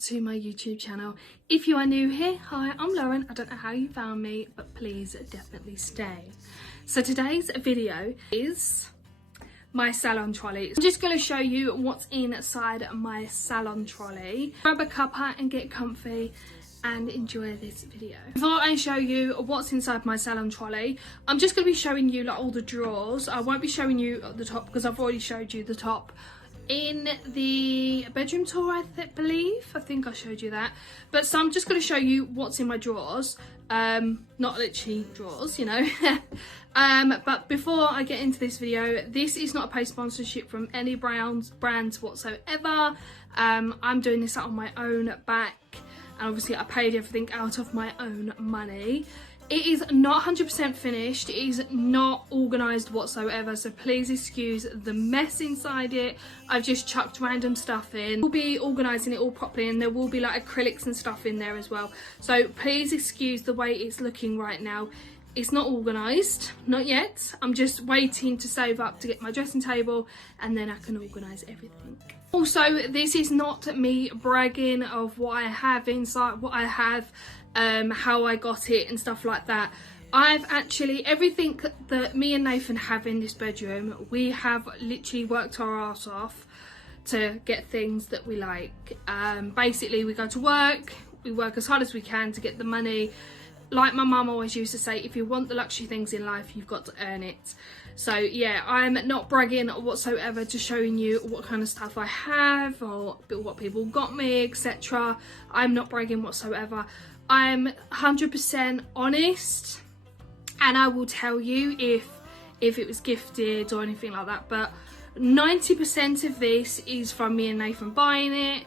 to my YouTube channel. If you are new here, hi, I'm Lauren. I don't know how you found me, but please definitely stay. So today's video is my salon trolley. I'm just going to show you what's inside my salon trolley. Grab a cuppa and get comfy and enjoy this video. Before I show you what's inside my salon trolley, I'm just going to be showing you like all the drawers. I won't be showing you the top because I've already showed you the top in the bedroom tour, I think I showed you that. But so I'm just going to show you what's in my drawers, not literally drawers, you know. But before I get into this video, this is not a paid sponsorship from any brands whatsoever. I'm doing this out on my own back, and obviously I paid everything out of my own money. It is not 100% finished, it is not organised whatsoever, so please excuse the mess inside it. I've just chucked random stuff in. We'll be organising it all properly, and there will be like acrylics and stuff in there as well. So please excuse the way it's looking right now. It's not organised, not yet. I'm just waiting to save up to get my dressing table, and then I can organise everything. Also, this is not me bragging of what I have inside, what I have, how I got it and stuff like that. I've actually, everything that me and Nathan have in this bedroom, we have literally worked our arse off to get things that we like. Basically, we go to work, we work as hard as we can to get the money. Like my mum always used to say, if you want the luxury things in life, you've got to earn it. So yeah, I'm not bragging whatsoever, to showing you what kind of stuff I have or what people got me, etc. I'm not bragging whatsoever. I'm 100% honest, and I will tell you if it was gifted or anything like that. But 90% of this is from me and Nathan buying it,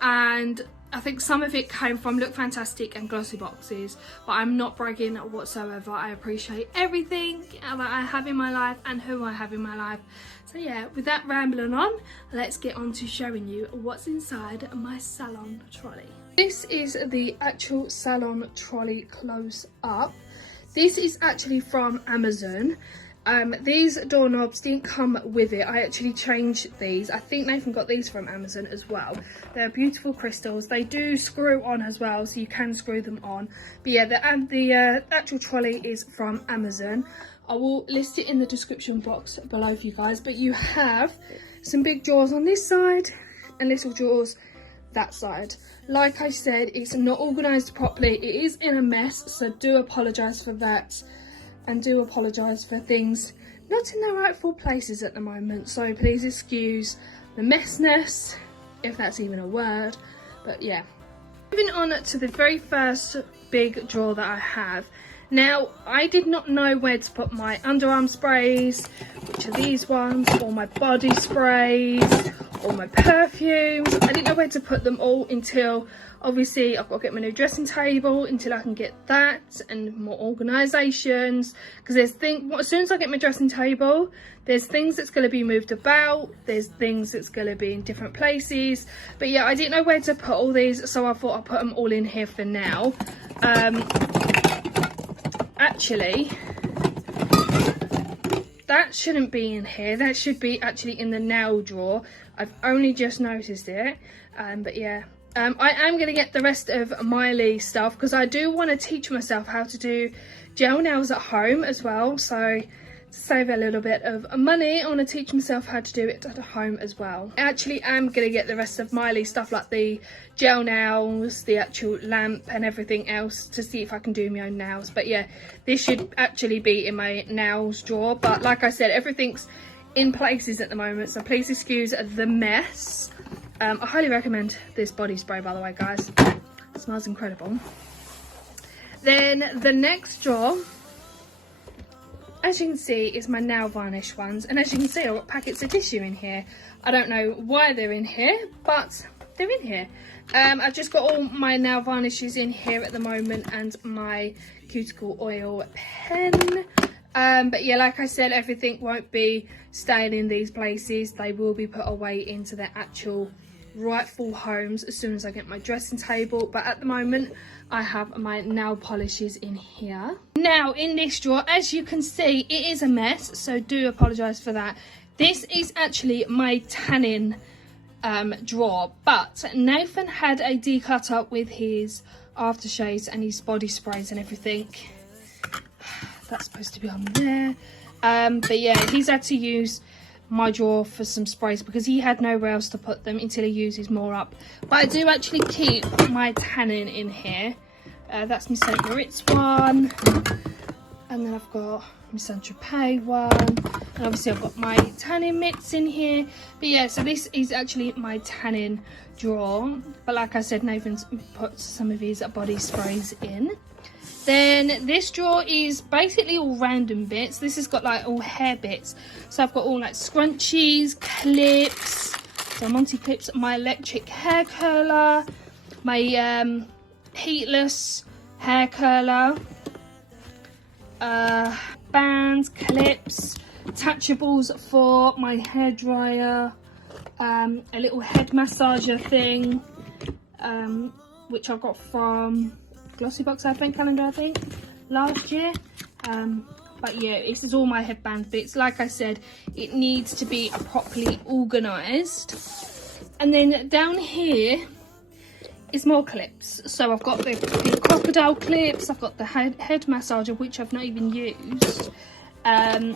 and I think some of it came from Look Fantastic and Glossy Boxes, but I'm not bragging whatsoever. I appreciate everything that I have in my life and who I have in my life. So yeah, with that rambling on, let's get on to showing you what's inside my salon trolley. This is the actual salon trolley close up. This is actually from Amazon. These doorknobs didn't come with it. I actually changed these. I think Nathan got these from Amazon as well. They're beautiful crystals. They do screw on as well, so you can screw them on. But yeah, the actual trolley is from Amazon. I will list it in the description box below for you guys. But you have some big drawers on this side and little drawers that side. Like I said, it's not organised properly. It is in a mess, so do apologise for that. And do apologise for things not in their rightful places at the moment. So please excuse the messness, if that's even a word. But yeah. Moving on to the very first big drawer that I have. Now, I did not know where to put my underarm sprays, which are these ones, or my body sprays, or my perfumes. I didn't know where to put them all until, obviously, I've got to get my new dressing table, until I can get that and more organisations. Because there's as soon as I get my dressing table, there's things that's going to be moved about, there's things that's going to be in different places. But yeah, I didn't know where to put all these, so I thought I'd put them all in here for now. Actually, that shouldn't be in here. That should be actually in the nail drawer. I've only just noticed it. But yeah, I am going to get the rest of Miley stuff, because I do want to teach myself how to do gel nails at home as well. So to save a little bit of money, I want to teach myself how to do it at home as well. I actually am going to get the rest of Miley stuff, like the gel nails, the actual lamp and everything else, to see if I can do my own nails. But yeah, this should actually be in my nails drawer. But like I said, everything's in places at the moment, so please excuse the mess. I highly recommend this body spray, by the way, guys. It smells incredible. Then the next drawer, as you can see, is my nail varnish ones. And as you can see, I've got packets of tissue in here. I don't know why they're in here, but they're in here. I've just got all my nail varnishes in here at the moment, and my cuticle oil pen. But yeah, like I said, everything won't be staying in these places. They will be put away into their actual rightful homes as soon as I get my dressing table. But at the moment, I have my nail polishes in here. Now, in this drawer, as you can see, it is a mess, so do apologise for that. This is actually my tanning drawer, but Nathan had a declutter with his aftershaves and his body sprays and everything. That's supposed to be on there. But yeah, he's had to use my drawer for some sprays because he had nowhere else to put them until he uses more up. But I do actually keep my tannin in here. That's my St. Moritz one, and then I've got my Saint Tropez one, and obviously I've got my tannin mitts in here. But yeah, so this is actually my tannin drawer, but like I said, Nathan's put some of his body sprays in. Then this drawer is basically all random bits. This has got like all hair bits, so I've got all like scrunchies, clips, so Monty clips, my electric hair curler, my heatless hair curler, bands, clips, attachables for my hair dryer, a little head massager thing, which I got from Glossybox Advent Calendar, I think, last year. But yeah, this is all my headband bits. Like I said, it needs to be properly organised. And then down here is more clips. So I've got the crocodile clips, I've got the head massager, which I've not even used. For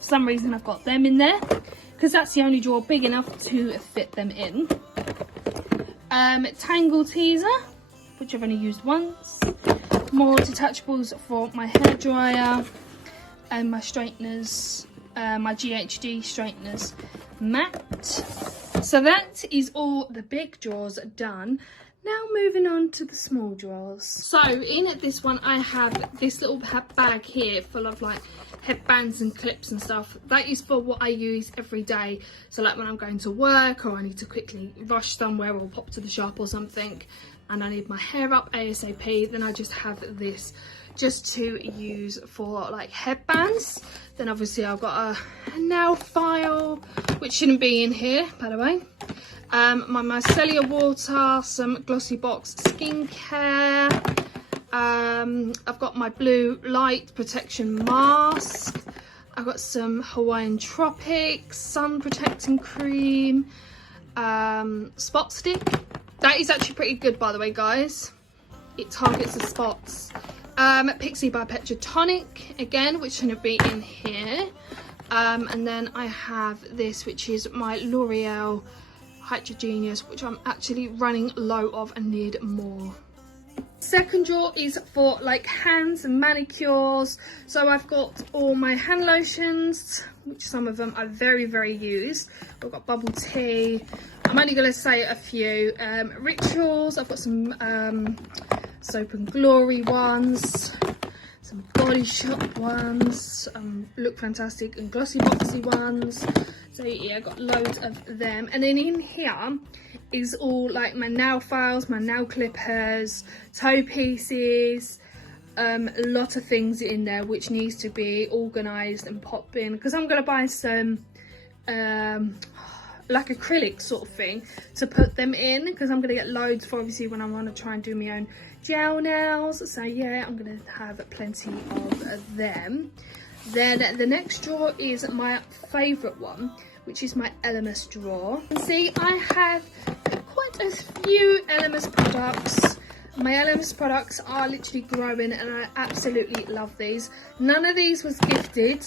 some reason I've got them in there because that's the only drawer big enough to fit them in. Tangle teaser, which I've only used once. More detachables for my hair dryer and my straighteners, my GHD straighteners mat. So that is all the big drawers done. Now moving on to the small drawers. So in this one I have this little bag here full of like headbands and clips and stuff. That is for what I use every day. So like when I'm going to work or I need to quickly rush somewhere or pop to the shop or something and I need my hair up ASAP, then I just have this just to use for like headbands. Then obviously I've got a nail file, which shouldn't be in here by the way. My micellar water, some Glossybox skincare. I've got my blue light protection mask. I've got some Hawaiian Tropics sun protecting cream. Spot stick. That is actually pretty good, by the way, guys. It targets the spots. Pixie by Petra tonic again, which shouldn't be in here. And then I have this, which is my L'Oreal Hydrogenius, which I'm actually running low of and need more. Second drawer is for like hands and manicures. So I've got all my hand lotions, which some of them are very used. I've got bubble tea. I'm only going to say a few. Rituals. I've got some Soap and Glory ones, some Body Shop ones, Look Fantastic and Glossy Boxy ones. So yeah, I got loads of them. And then in here is all like my nail files, my nail clippers, toe pieces, a lot of things in there which needs to be organised and popped in, because I'm going to buy some like acrylic sort of thing to put them in, because I'm going to get loads for obviously when I want to try and do my own gel nails. So yeah, I'm going to have plenty of them. Then the next drawer is my favourite one, which is my Elemis drawer. See, I have quite a few Elemis products. My Elemis products are literally growing and I absolutely love these. None of these was gifted.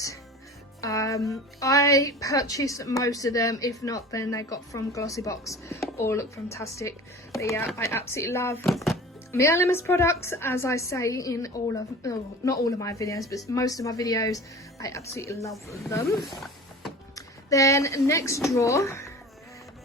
I purchased most of them. If not, then they got from Glossybox or Look Fantastic. But yeah, I absolutely love my Elemis products, as I say in all of, oh, not all of my videos, but most of my videos. I absolutely love them. Then next drawer,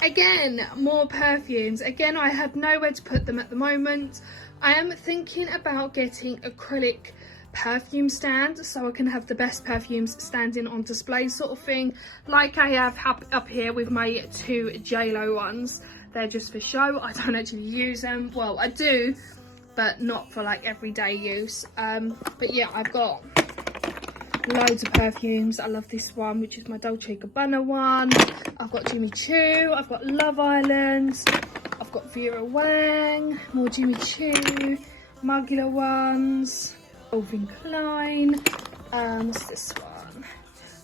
again, more perfumes. Again, I have nowhere to put them at the moment. I am thinking about getting acrylic perfume stand so I can have the best perfumes standing on display sort of thing, like I have up here with my two JLo ones. They're just for show. I don't actually use them. Well, I do, but not for like everyday use. But yeah, I've got loads of perfumes. I love this one, which is my Dolce & Gabbana one. I've got Jimmy Choo, I've got Love Island, I've got Vera Wang, more Jimmy Choo, Mugler ones, Calvin Klein, what's this one?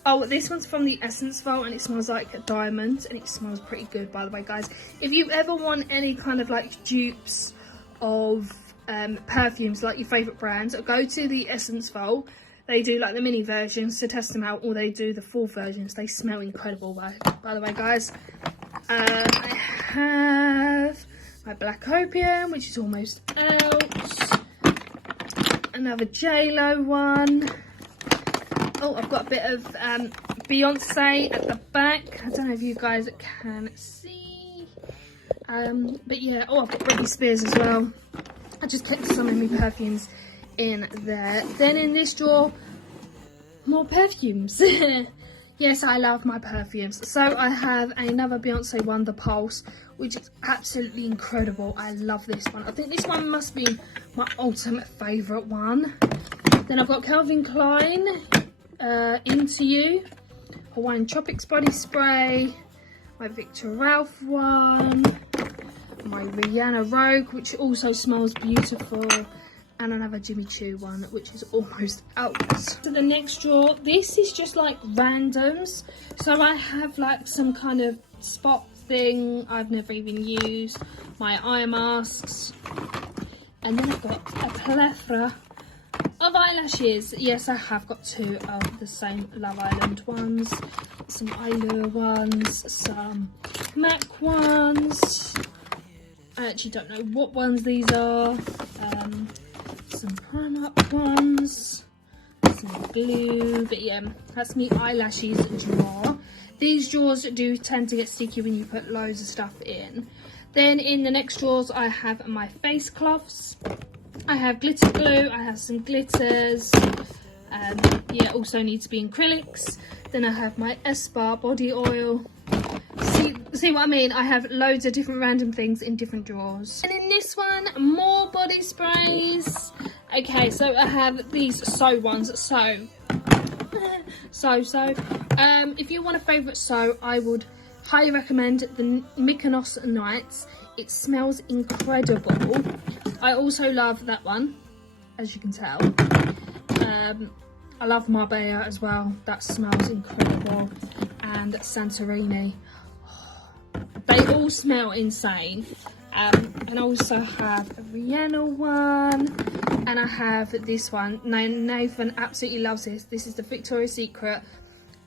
Oh, this one's from the Essence Vault, and it smells like diamonds, and it smells pretty good, by the way, guys. If you ever want any kind of like dupes of perfumes, like your favourite brands, go to the Essence Vault. They do like the mini versions to test them out, or they do the full versions. They smell incredible, by the way, guys. I have my Black Opium, which is almost out. Another J-Lo one. Oh, I've got a bit of Beyonce at the back. I don't know if you guys can see. But yeah, oh, I've got Britney Spears as well. I just kept some of my perfumes in there. Then in this drawer, more perfumes. Yes, I love my perfumes. So I have another Beyonce one, The Pulse, which is absolutely incredible. I love this one. I think this one must be my ultimate favourite one. Then I've got Calvin Klein, Into You, Hawaiian Tropics body spray, my Victor Ralph one, my Rihanna Rogue, which also smells beautiful, and another Jimmy Choo one, which is almost out. So the next drawer, this is just like randoms. So I have like some kind of spot thing I've never even used, my eye masks, and then I've got a plethora of eyelashes. Yes, I have got 2 of the same Love Island ones, some Allure ones, some MAC ones. I actually don't know what ones these are. Some Primark ones, some glue, but yeah, that's me eyelashes drawer. These drawers do tend to get sticky when you put loads of stuff in. Then in the next drawers, I have my face cloths. I have glitter glue, I have some glitters, yeah, also need to be in acrylics. Then I have my Espa body oil. See what I mean? I have loads of different random things in different drawers. And in this one, more body sprays. Okay, so I have these So ones. If you want a favourite So, I would highly recommend the Mykonos Nights. It smells incredible. I also love that one, as you can tell. I love Marbella as well. That smells incredible. And Santorini. They all smell insane. And I also have a Rihanna one, and I have this one. Now Nathan absolutely loves this. This is the Victoria's Secret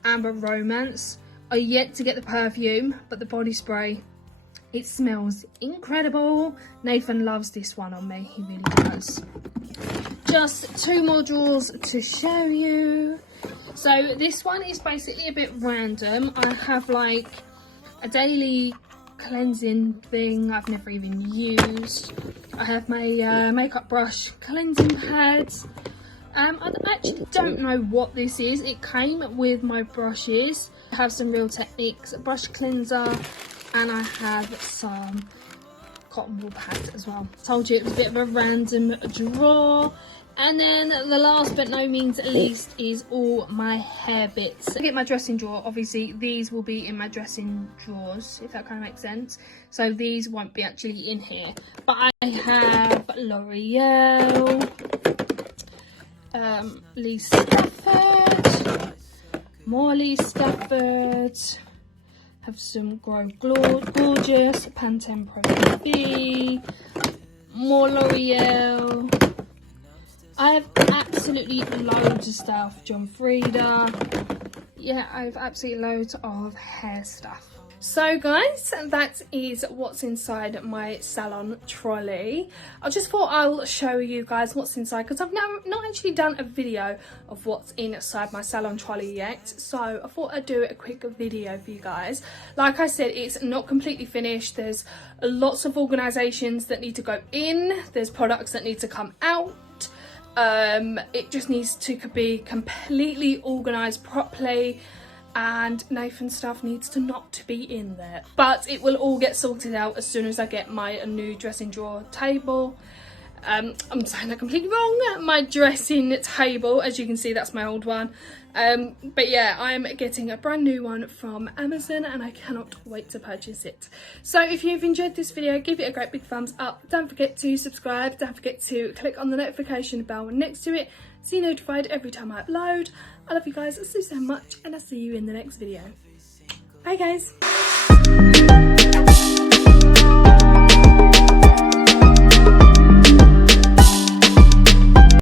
Amber Romance. I yet to get the perfume, but the body spray, it smells incredible. Nathan loves this one on me, he really does. Just 2 more drawers to show you. So this one is basically a bit random. I have like a daily cleansing thing I've never even used. I have my makeup brush cleansing pads. I actually don't know what this is. It came with my brushes. I have some Real Techniques brush cleanser, and I have some cotton wool pads as well. Told you it was a bit of a random drawer. And then the last but no means least is all my hair bits. I get my dressing drawer, obviously these will be in my dressing drawers, if that kind of makes sense. So these won't be actually in here. But I have L'Oreal, Lee Stafford, more Lee Stafford, have some Grow Gorgeous, Pantene Pro V, more L'Oreal. I have absolutely loads of stuff. John Frieda. Yeah, I have absolutely loads of hair stuff. So guys, that is what's inside my Salon Trolley. I just thought I'll show you guys what's inside, because I've not actually done a video of what's inside my Salon Trolley yet. So I thought I'd do a quick video for you guys. Like I said, it's not completely finished. There's lots of organisations that need to go in. There's products that need to come out. It just needs to be completely organised properly, and Nathan's stuff needs to not be in there. But it will all get sorted out as soon as I get my new dressing drawer table. I'm saying that completely wrong. My dressing table, as you can see, that's my old one. But yeah, I'm getting a brand new one from Amazon and I cannot wait to purchase it. So if you've enjoyed this video, give it a great big thumbs up. Don't forget to subscribe. Don't forget to click on the notification bell next to it so you're notified every time I upload. I love you guys so much and I'll see you in the next video. Bye guys.